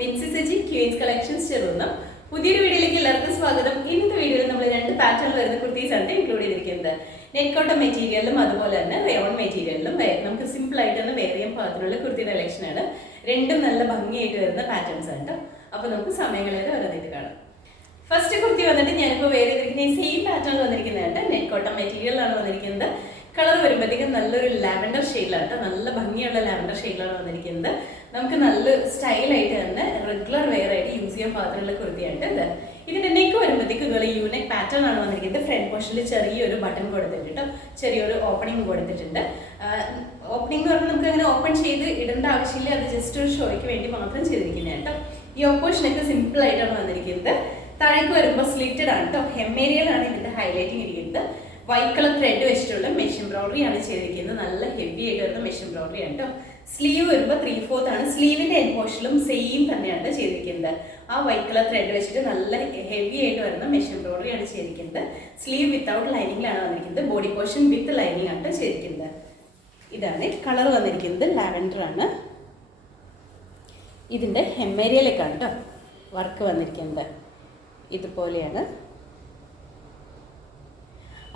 വിൻസി സജി ക്യൂൻസ് collections ചെറുന്ന പുതിയൊരു വീഡിയോയിലേക്ക് എല്ലാവർക്കും സ്വാഗതം. ഇന്നത്തെ വീഡിയോയിൽ നമ്മൾ രണ്ട് പാറ്റേണിൽ വരുന്ന കുർത്തീസ് ആണ് ഇൻക്ലൂഡ് ചെയ്തിരിക്കുന്നത്. നെറ്റ് കോട്ടൺ മെറ്റീരിയലിലും അതുപോലെ തന്നെ റയോൺ മെറ്റീരിയലിലും നമുക്ക് സിമ്പിൾ ആയിട്ട് തന്നെ വേറെ ചെയ്യാൻ പാകത്തിനുള്ള കുർത്തിയുടെ കളക്ഷൻ ആണ്. രണ്ടും നല്ല ഭംഗിയായിട്ട് വരുന്ന പാറ്റേൺസ് ആണ്. അപ്പോൾ നമുക്ക് സമയങ്ങളേറെ വരുന്നതായിട്ട് കാണാം. ഫസ്റ്റ് കുർത്തി വന്നിട്ട് ഞാനിപ്പോൾ വേറെ ചെയ്തിരിക്കുന്ന സെയിം പാറ്റേണിൽ വന്നിരിക്കുന്നതായിട്ട് നെറ്റ് കോട്ടൺ മെറ്റീരിയലാണ് വന്നിരിക്കുന്നത്. കളർ വരുമ്പോഴത്തേക്കും നല്ലൊരു ലാവൻഡർ ഷെയ്ഡിലാണ്, നല്ല ഭംഗിയുള്ള ലാവൻഡർ ഷെയ്ഡിലാണ് വന്നിരിക്കുന്നത്. നമുക്ക് നല്ല സ്റ്റൈലായിട്ട് തന്നെ റെഗുലർ വെയർ ആയിട്ട് യൂസ് ചെയ്യാൻ പാകത്തിനുള്ള കുർത്തിയായിട്ട് ഇത്. ഇതിന്റെ നെക്ക് വരുമ്പോഴത്തേക്കും ഇതുപോലെ യൂണിക് പാറ്റേൺ ആണ് വന്നിരിക്കുന്നത്. ഫ്രണ്ട് പോർഷനിൽ ചെറിയൊരു ബട്ടൺ കൊടുത്തിട്ടുണ്ട്, ചെറിയൊരു ഓപ്പണിംഗ് കൊടുത്തിട്ടുണ്ട്. ഓപ്പണിംഗ് എന്ന് പറഞ്ഞാൽ നമുക്ക് അങ്ങനെ ഓപ്പൺ ചെയ്ത് ഇടേണ്ട ആവശ്യമില്ല, അത് ജസ്റ്റ് ഒരു ഷോയ്ക്ക് വേണ്ടി മാത്രം ചെയ്തിരിക്കുന്നത് കേട്ടോ. ഈ ഓപ്പോഷനൊക്കെ സിമ്പിൾ ആയിട്ടാണ് വന്നിരിക്കുന്നത്. താഴേക്ക് വരുമ്പോൾ സ്ലിറ്റഡ് ആണ് കേട്ടോ. ഹെമ്മേരിയലാണ് ഇതിന്റെ ഹൈലൈറ്റിംഗ് ഇരിക്കുന്നത്. വൈറ്റ് കളർ ത്രെഡ് വെച്ചിട്ടുള്ള മെഷ് എംബ്രോയിഡറി ആണ് ചെയ്തിരിക്കുന്നത്. നല്ല ഹെവി ആയിട്ട് വരുന്ന മെഷ് എംബ്രോയിഡറി ആണ് കേട്ടോ. സ്ലീവ് വരുമ്പോൾ 3/4 ആണ്. സ്ലീവിന്റെ എൻഡ് പോർഷനിലും സെയിം തന്നെയാണ് ചെയ്തിരിക്കുന്നത്. ആ വൈറ്റ് കളർ ത്രെഡ് വെച്ചിട്ട് നല്ല ഹെവി ആയിട്ട് വരുന്ന മെഷ് എംബ്രോയിഡറി ആണ് ചെയ്തിരിക്കുന്നത്. സ്ലീവ് വിത്തൗട്ട് ലൈനിങ്ങിലാണ് വന്നിരിക്കുന്നത്. ബോഡി പോർഷൻ വിത്ത് ലൈനിങ് ആണ് ചെയ്തിരിക്കുന്നത്. ഇതാണ് കളർ വന്നിരിക്കുന്നത്, ലാവൻഡർ ആണ്. ഇതിന്റെ ഹെമ്മേരിയയിലേക്കാണ് കേട്ടോ വർക്ക് വന്നിരിക്കുന്നത്. ഇതുപോലെയാണ്.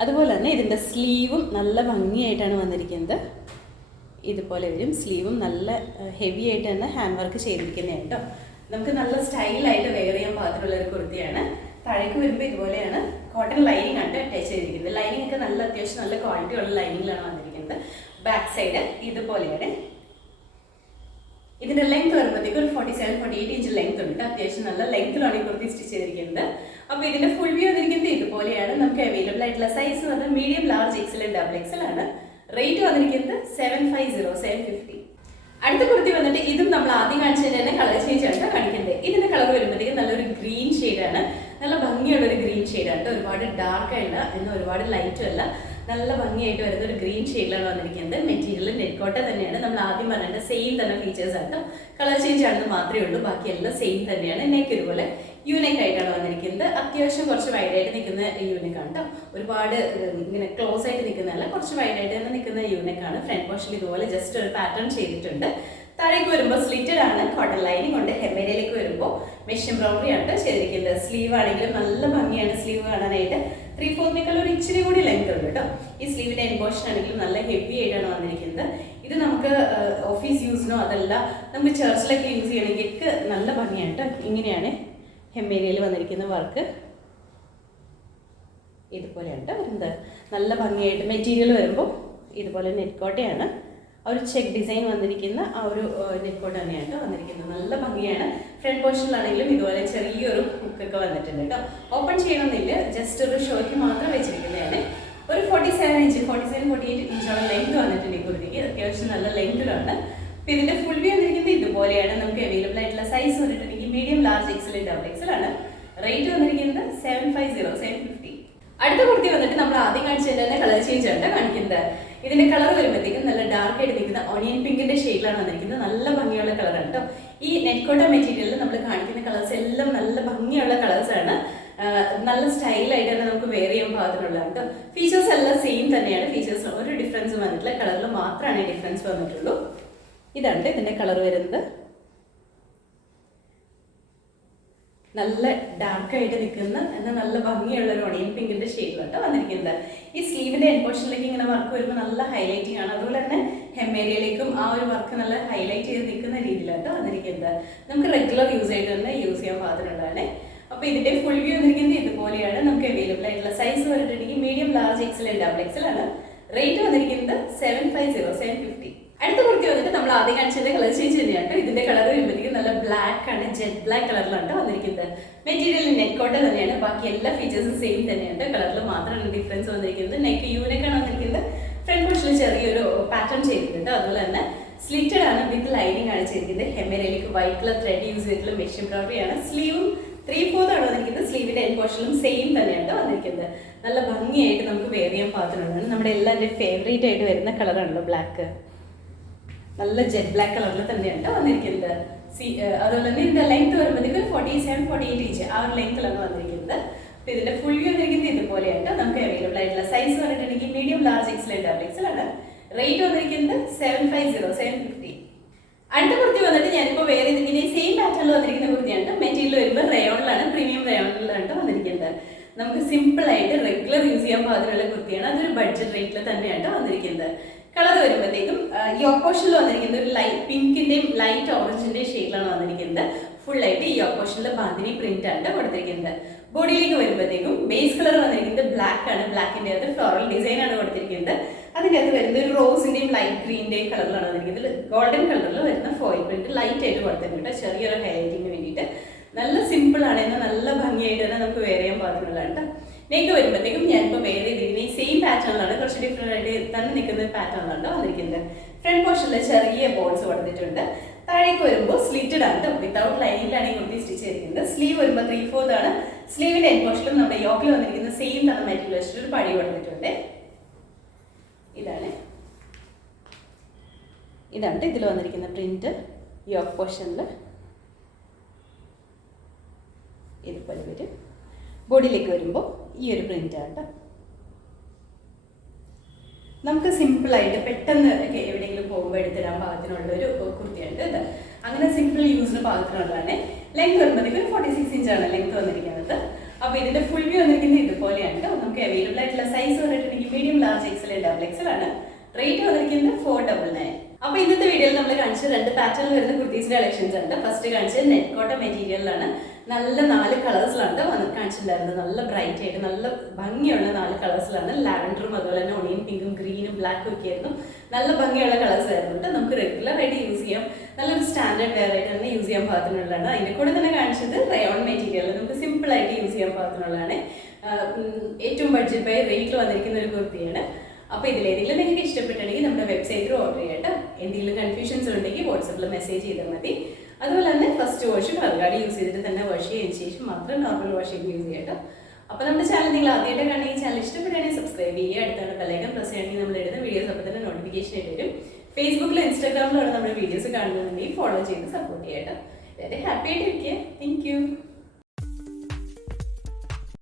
അതുപോലെ തന്നെ ഇതിൻ്റെ സ്ലീവും നല്ല ഭംഗിയായിട്ടാണ് വന്നിരിക്കുന്നത്. ഇതുപോലെ വരും. സ്ലീവും നല്ല ഹെവി ആയിട്ട് തന്നെ ഹാൻഡ് വർക്ക് ചെയ്തിരിക്കുന്നത് കേട്ടോ. നമുക്ക് നല്ല സ്റ്റൈലായിട്ട് വെയർ ചെയ്യാൻ പാകത്തിലുള്ള ഒരു കുർത്തിയാണ്. താഴേക്ക് വരുമ്പോൾ ഇതുപോലെയാണ്. കോട്ടൺ ലൈനിങ് ആണ് അറ്റാച്ച് ചെയ്തിരിക്കുന്നത്. ലൈനിങ് ഒക്കെ നല്ല അത്യാവശ്യം നല്ല ക്വാളിറ്റി ഉള്ള ലൈനിങ്ങിലാണ് വന്നിരിക്കുന്നത്. ബാക്ക് സൈഡ് ഇതുപോലെയാണ്. ഇതിന്റെ ലെങ്ത് വരുമ്പോഴത്തേക്ക് ഒരു 47-48 ഇഞ്ച് ലെങ്ത് ഉണ്ട്. അത്യാവശ്യം നല്ല ലെങ്ത്തിലാണ് ഈ കുർത്തി സ്റ്റിച്ച് ചെയ്തിരിക്കുന്നത്. അപ്പോൾ ഇതിന്റെ ഫുൾ വ്യൂ വന്നിരിക്കുന്നത് ഇതുപോലെയാണ്. നമുക്ക് അവൈലബിൾ ആയിട്ടുള്ള സൈസ് എന്ന് medium, large, XL, double XL ആണ്. റേറ്റ് വന്നിരിക്കുന്നത് 750. അടുത്ത കുർത്തി വന്നിട്ട് ഇതും നമ്മൾ ആദ്യം കാണിച്ചത് തന്നെ കളർ ചേഞ്ച് ആണ് കാണിക്കുന്നത്. ഇതിന്റെ കളർ വരുമ്പോഴത്തേക്കും നല്ലൊരു ഗ്രീൻ ഷെയ്ഡാണ്. നല്ല ഭംഗിയുള്ള ഒരു ഗ്രീൻ ഷെയ്ഡാണ്. ഒരുപാട് ഡാർക്ക് അല്ല, എന്നാൽ ഒരുപാട് ലൈറ്റും അല്ല, നല്ല ഭംഗിയായിട്ട് വരുന്ന ഒരു ഗ്രീൻ ഷെയ്ഡിലാണ് വന്നിരിക്കുന്നത്. മെറ്റീരിയൽ നെറ്റ് കോട്ടൺ തന്നെയാണ്. നമ്മൾ ആദ്യം പറഞ്ഞ സെയിം തന്നെ ഫീച്ചേഴ്സ് ആണ്. കളർ ചേഞ്ച് ആണെന്ന് മാത്രമേ ഉള്ളൂ, ബാക്കി എല്ലാം സെയിം തന്നെയാണ്. നെക്ക് ഇതുപോലെ യൂണിക് ആയിട്ടാണ് വന്നിരിക്കുന്നത്. അത്യാവശ്യം കുറച്ച് വൈഡായിട്ട് നിൽക്കുന്ന യൂണിക് ആണ് കേട്ടോ. ഒരുപാട് ഇങ്ങനെ ക്ലോസ് ആയിട്ട് നിൽക്കുന്നതല്ല, കുറച്ച് വൈഡായിട്ട് തന്നെ നിൽക്കുന്ന യൂണിക് ആണ്. ഫ്രണ്ട് പോർഷനിൽ ഇതുപോലെ ജസ്റ്റ് ഒരു പാറ്റേൺ ചെയ്തിട്ടുണ്ട്. താഴേക്ക് വരുമ്പോൾ സ്ലിറ്റഡ് ആണ്, കോട്ടൺ ലൈനിങ് ഉണ്ട്. ഹെമ്മേരിയയിലേക്ക് വരുമ്പോൾ മെഷ് എംബ്രോയിഡറി ആണ് ചെയ്തിരിക്കുന്നത്. സ്ലീവ് ആണെങ്കിലും നല്ല ഭംഗിയാണ് സ്ലീവ് കാണാനായിട്ട്. 3/4 ഒരു ഇച്ചിരി കൂടി ലെങ്ത് ഉണ്ട് കേട്ടോ. ഈ സ്ലീവിന്റെ എൻഡ് പോർഷൻ ആണെങ്കിലും നല്ല ഹെവി ആയിട്ടാണ് വന്നിരിക്കുന്നത്. ഇത് നമുക്ക് ഓഫീസ് യൂസിനോ അതല്ല നമുക്ക് ചർച്ചിലൊക്കെ യൂസ് ചെയ്യണമെങ്കിൽ ഒക്കെ നല്ല ഭംഗിയാണ് കേട്ടോ. ഇങ്ങനെയാണ് ഹെമ്മേരിയയിൽ വന്നിരിക്കുന്ന വർക്ക്. ഇതുപോലെയാണ് കേട്ടോ വരുന്നത്. നല്ല ഭംഗിയായിട്ട് മെറ്റീരിയൽ വരുമ്പോൾ ഇതുപോലെ നെറ്റ് കോട്ടയാണ്. ആ ഒരു ചെക്ക് ഡിസൈൻ വന്നിരിക്കുന്ന ആ ഒരു നെറ്റ് കോട്ട് തന്നെയാണ് വന്നിരിക്കുന്നത്. നല്ല ഭംഗിയാണ്. ഫ്രണ്ട് പോർഷനിലാണെങ്കിലും ഇതുപോലെ ചെറിയൊരു ഹുക്കൊക്കെ വന്നിട്ടുണ്ട് കേട്ടോ. ഓപ്പൺ ചെയ്യണമെന്നില്ല, ജസ്റ്റ് ഒരു ഷോയ്ക്ക് മാത്രം വെച്ചിരിക്കുന്നതാണ്. ഒരു 47-48 ഇഞ്ചോളം ലെങ്ത് വന്നിട്ടുണ്ട് ഈ കുർത്തിക്ക്. അത്യാവശ്യം നല്ല ലെങ്തിലാണ്. അപ്പോൾ ഇതിന്റെ ഫുൾ വ്യൂ വന്നിരിക്കുന്നത് ഇതുപോലെയാണ്. നമുക്ക് അവൈലബിൾ ആയിട്ടുള്ള സൈസ് വന്നിട്ടുണ്ടെങ്കിൽ medium, large, XL, double XL ആണ്. റേറ്റ് വന്നിരിക്കുന്നത് 750. അടുത്ത കുർത്തി വന്നിട്ട് നമ്മൾ ആദ്യം കാണിച്ചത് തന്നെ കളർ ചേഞ്ച് ആണ് കാണിക്കുന്നത്. ഇതിന്റെ കളർ വരുമ്പോഴത്തേക്കും നല്ല ഡാർക്ക് ആയിട്ട് നിൽക്കുന്ന ഓണിയൻ പിങ്കിന്റെ ഷെയ്ഡിലാണ് വന്നിരിക്കുന്നത്. നല്ല ഭംഗിയുള്ള കളറാണ് കേട്ടോ. ഈ നെറ്റ് കോട്ടൺ മെറ്റീരിയലിൽ നമ്മൾ കാണിക്കുന്ന കളേഴ്സ് എല്ലാം നല്ല ഭംഗിയുള്ള കളേഴ്സ് ആണ്. നല്ല സ്റ്റൈലായിട്ട് തന്നെ നമുക്ക് വെയർ ചെയ്യാൻ പാകത്തിനുള്ളതാണ് കേട്ടോ. ഫീച്ചേഴ്സ് എല്ലാം സെയിം തന്നെയാണ്. ഫീച്ചേഴ്സ് ഒരു ഡിഫറൻസ് വന്നിട്ടില്ല, കളറിൽ മാത്രമാണ് ഡിഫറൻസ് വന്നിട്ടുള്ളൂ. ഇതാണ് ഇതിന്റെ കളർ വരുന്നത്. നല്ല ഡാർക്കായിട്ട് നിൽക്കുന്ന എന്നാൽ നല്ല ഭംഗിയുള്ള ഒരു ഒണിയൻ പിങ്കിന്റെ ഷെയ്ഡിലാണ് വന്നിരിക്കുന്നത്. ഈ സ്ലീവിന്റെ എൻഡ് പോർഷനിലേക്ക് ഇങ്ങനെ വർക്ക് വരുമ്പോൾ നല്ല ഹൈലൈറ്റിംഗ് ആണ്. അതുപോലെ തന്നെ ഹെമ്മേരിയയിലേക്കും ആ ഒരു വർക്ക് നല്ല ഹൈലൈറ്റ് ചെയ്ത് നിൽക്കുന്ന രീതിയിലാണ് വന്നിരിക്കുന്നത്. നമുക്ക് റെഗുലർ യൂസ് ആയിട്ട് തന്നെ യൂസ് ചെയ്യാൻ പാകത്തിനുള്ളതാണ്. അപ്പോൾ ഇതിന്റെ ഫുൾ വ്യൂ വന്നിരിക്കുന്നത് ഇതുപോലെയാണ്. നമുക്ക് അവൈലബിൾ ആയിട്ടുള്ള സൈസ് വന്നിട്ടുണ്ടെങ്കിൽ medium, large, XL, double XL ആണ്. റേറ്റ് വന്നിരിക്കുന്നത് 750. അടുത്ത കുർത്തി വന്നിട്ട് നമ്മൾ ആദ്യം കാണിച്ചത് കളർ ചേഞ്ച് തന്നെയാണ്. ഇതിന്റെ കളർ വരുമ്പോഴത്തേക്കും നല്ല ബ്ലാക്ക് ആണ്, ജെറ്റ് ബ്ലാക്ക് കളറിലാണ് വന്നിരിക്കുന്നത്. മെറ്റീരിയൽ നെറ്റ് കോട്ടൺ തന്നെയാണ്. ബാക്കി എല്ലാ ഫീച്ചേഴ്സും സെയിം തന്നെയാണ്. കളറിൽ മാത്രമാണ് ഡിഫറൻസ് വന്നിരിക്കുന്നത്. നെക്ക് യൂണിക്കാണ് വന്നിരിക്കുന്നത്. ഫ്രണ്ട് പോർഷനിൽ ചെറിയൊരു പാറ്റേൺ ചെയ്തിട്ടുണ്ട്. അതുപോലെ തന്നെ സ്ലിറ്റഡ് ആണ്, വിത്ത് ലൈനിങ് ആണ് ചെയ്തിരിക്കുന്നത്. ഹെമ്മേരിയയിലേക്ക് വൈറ്റ് കളർ ത്രെഡ് യൂസ് ചെയ്തിട്ടുള്ള മെഷ് എംബ്രോയിഡറി ആണ്. സ്ലീവും 3/4 ആണ് വന്നിരിക്കുന്നത്. സ്ലീവിന്റെ എൻഡ് പോർഷനിലും സെയിം തന്നെയാണ് വന്നിരിക്കുന്നത്. നല്ല ഭംഗിയായിട്ട് നമുക്ക് വെയർ ചെയ്യാൻ പാകത്തിനുള്ളതാണ്. നമ്മുടെ എല്ലാവരുടെയും ഫേവറേറ്റ് ആയിട്ട് വരുന്ന കളറാണല്ലോ ബ്ലാക്ക്. നല്ല ജെറ്റ് ബ്ലാക്ക് കളറിൽ തന്നെയാണ് വന്നിരിക്കുന്നത്. അതുപോലെ തന്നെ ഇതിന്റെ ലെങ്ത് വരുമ്പോഴത്തേക്ക് 47-48 ഇഞ്ച് ആ ഒരു ലെങ്ത്തിലാണ് വന്നിരിക്കുന്നത്. അപ്പോൾ ഇതിന്റെ ഫുൾ വ്യൂ വന്നിരിക്കുന്നത് ഇതുപോലെയാണ്. നമുക്ക് അവൈലബിൾ ആയിട്ടുള്ള സൈസ് പറഞ്ഞിട്ടുണ്ടെങ്കിൽ medium, large, XL, double XL ആണ്. റേറ്റ് വന്നിരിക്കുന്നത് 750. അടുത്ത കുർത്തി വന്നിട്ട് ഞാനിപ്പോൾ വേറെ ഇങ്ങനെ സെയിം പാറ്റേണിൽ വന്നിരിക്കുന്ന കുർത്തിയാണ്. മെറ്റീരിയൽ വരുമ്പോൾ റയോണിലാണ്, പ്രീമിയം റയോണിലാണ് വന്നിരിക്കുന്നത്. നമുക്ക് സിമ്പിൾ ആയിട്ട് റെഗുലർ യൂസ് ചെയ്യാൻ പാകത്തിനുള്ള കുർത്തിയാണ്. അതൊരു ബഡ്ജറ്റ് റേറ്റിൽ തന്നെയാണ് വന്നിരിക്കുന്നത്. കളർ വരുമ്പോഴത്തേക്കും യോക്ക് പോർഷനിൽ വന്നിരിക്കുന്നത് ഒരു ലൈറ്റ് പിങ്കിന്റെയും ലൈറ്റ് ഓറഞ്ചിന്റെയും ഷെയ്ഡിലാണ് വന്നിരിക്കുന്നത്. ഫുൾ ആയിട്ട് ഈ യോക്ക് പോർഷനിൽ ബാന്തിനി പ്രിന്റ് ആണ് കൊടുത്തിരിക്കുന്നത്. ബോഡിയിലേക്ക് വരുമ്പോഴത്തേക്കും ബേസ് കളർ വന്നിരിക്കുന്നത് ബ്ലാക്ക് ആണ്. ബ്ലാക്കിന്റെ അകത്ത് ഫ്ലോറൽ ഡിസൈൻ ആണ് കൊടുത്തിരിക്കുന്നത്. അതിൻ്റെ അകത്ത് വരുന്നത് ഒരു റോസിന്റെയും ലൈറ്റ് ഗ്രീന്റെയും കളറിലാണ് വന്നിരിക്കുന്നത്. ഗോൾഡൻ കളറിൽ വരുന്ന ഫോയിൽ പ്രിന്റ് ലൈറ്റ് ആയിട്ട് കൊടുത്തിട്ടുണ്ട് ചെറിയൊരു ഹൈലൈറ്റിങ്ങിന് വേണ്ടിയിട്ട്. നല്ല സിമ്പിൾ ആണ്, എന്നാൽ നല്ല ഭംഗിയായിട്ട് തന്നെ നമുക്ക് വെയർ ചെയ്യാൻ പാകത്തിനുള്ളതാണ് കേട്ടോ. നെക്ക് വരുമ്പോഴത്തേക്കും ഞാനിപ്പോൾ വേറെ ഇതിനെ സെയിം പാറ്റേണിലാണ്, കുറച്ച് ഡിഫറെന്റ് ആയിട്ട് തന്നെ നിൽക്കുന്ന പാറ്റേണിലാണ് വന്നിരിക്കുന്നത്. ഫ്രണ്ട് പോർഷനിൽ ചെറിയ ബോൾസ് കൊടുത്തിട്ടുണ്ട്. താഴേക്ക് വരുമ്പോൾ സ്ലിറ്റഡ് ആണ്, വിത്തൗട്ട് ലൈനിങ്ങിലാണ് ഈ കുർത്തി സ്റ്റിച്ച് ചെയ്തിരിക്കുന്നത്. സ്ലീവ് വരുമ്പോൾ 3/4 ആണ്. സ്ലീവിന്റെ എൻഡ് പോർഷനിലും നമ്മുടെ യോക്കിൽ വന്നിരിക്കുന്ന സെയിം തന്നെ മെറ്റീരിയൽ വെച്ചിട്ട് ഒരു പടി കൊടുത്തിട്ടുണ്ട്. ഇതാണ് ഇതിൽ വന്നിരിക്കുന്ന പ്രിന്റ്. യോക്ക് പോർഷനിൽ ഇതുപോലെ വരും. ബോഡിയിലേക്ക് വരുമ്പോൾ ഈ ഒരു പ്രിന്റ് ആണ്. നമുക്ക് സിമ്പിളായിട്ട് പെട്ടെന്ന് എവിടെയെങ്കിലും പോകുമ്പോൾ എടുത്തിടാൻ പാകത്തിനുള്ള ഒരു കുർത്തിയുണ്ട് ഇത്. അങ്ങനെ സിമ്പിൾ യൂസിന് പാകത്തിനുള്ളതാണ്. ലെങ്ത് വരുമ്പോഴത്തേക്ക് 46 ഇഞ്ചാണ് ലെങ്ത് വന്നിരിക്കുന്നത്. അപ്പോൾ ഇതിന്റെ ഫുൾ വ്യൂ വന്നിരിക്കുന്നത് ഇതുപോലെയാണ്. നമുക്ക് അവൈലബിൾ ആയിട്ടുള്ള സൈസ് വന്നിട്ടുണ്ടെങ്കിൽ medium, large, XL, double XL ആണ്. റേറ്റ് വന്നിരിക്കുന്നത് 499. അപ്പോൾ ഇന്നത്തെ വീഡിയോയിൽ നമ്മൾ കാണിച്ച 2 പാറ്റേണിൽ വരുന്ന കുർത്തീസിന്റെ കളക്ഷൻസ് ഉണ്ട്. ഫസ്റ്റ് കാണിച്ചത് നെറ്റ് കോട്ടൺ മെറ്റീരിയലിലാണ്. നല്ല 4 കളേഴ്സിലാണ് കാണിച്ചിട്ടുണ്ടായിരുന്നത്. നല്ല ബ്രൈറ്റ് ആയിട്ട് നല്ല ഭംഗിയുള്ള 4 കളേഴ്സിലാണ്. ലാവൻഡറും അതുപോലെ തന്നെ ഒണിയൻ പിങ്കും ഗ്രീനും ബ്ലാക്കും ഒക്കെ ആയിരുന്നു. നല്ല ഭംഗിയുള്ള കളേഴ്സ് ആയിരുന്നു. നമുക്ക് റെഗുലർ ആയിട്ട് യൂസ് ചെയ്യാം. നല്ലൊരു സ്റ്റാൻഡേർഡ് വെയർ ആയിട്ട് തന്നെ യൂസ് ചെയ്യാൻ പാകത്തിനുള്ളതാണ്. അതിൻ്റെ കൂടെ തന്നെ കാണിച്ചത് റയോൺ മെറ്റീരിയൽ, നമുക്ക് സിമ്പിൾ ആയിട്ട് യൂസ് ചെയ്യാൻ പാകത്തിനുള്ളതാണ്. ഏറ്റവും ബഡ്ജറ്റ് ബൈ റേറ്റിൽ വന്നിരിക്കുന്ന ഒരു കുർത്തിയാണ്. അപ്പോൾ ഇതിലേതെങ്കിലും നിങ്ങൾക്ക് ഇഷ്ടപ്പെട്ടുണ്ടെങ്കിൽ നമ്മുടെ വെബ്സൈറ്റിൽ ഓർഡർ ചെയ്യട്ടെ. എന്തെങ്കിലും കൺഫ്യൂഷൻസ് ഉണ്ടെങ്കിൽ വാട്സപ്പിൽ മെസ്സേജ് ചെയ്താൽ മതി. അതുപോലെ തന്നെ ഫസ്റ്റ് വാഷ് കളർഗാർഡ് യൂസ് ചെയ്തിട്ട് തന്നെ വാഷ് ചെയ്തതിന് ശേഷം മാത്രം നോർമൽ വാഷിംഗ് യൂസ് ചെയ്യട്ടോ. അപ്പോൾ നമ്മുടെ ചാനൽ നിങ്ങൾ ആദ്യമായിട്ട് കണ്ടെങ്കിൽ ചാനൽ ഇഷ്ടപ്പെടുകയാണെങ്കിൽ സബ്സ്ക്രൈബ് ചെയ്യുക. അടുത്താണ് ബെല്ലൈക്കൺ പ്രസ് ചെയ്യണമെങ്കിൽ നമ്മൾ ഇടുന്ന വീഡിയോസ് അപ്പോൾ തന്നെ നോട്ടിഫിക്കേഷൻ ആയിട്ട് വരും. ഫേസ്ബുക്കിലും ഇൻസ്റ്റാഗ്രാമിലാണ് നമ്മുടെ വീഡിയോസ് കാണുന്നുണ്ടെങ്കിൽ ഫോളോ ചെയ്ത് സപ്പോർട്ട് ചെയ്യട്ടോ. ഹാപ്പി ആയിട്ടിരിക്കുക. Thank you.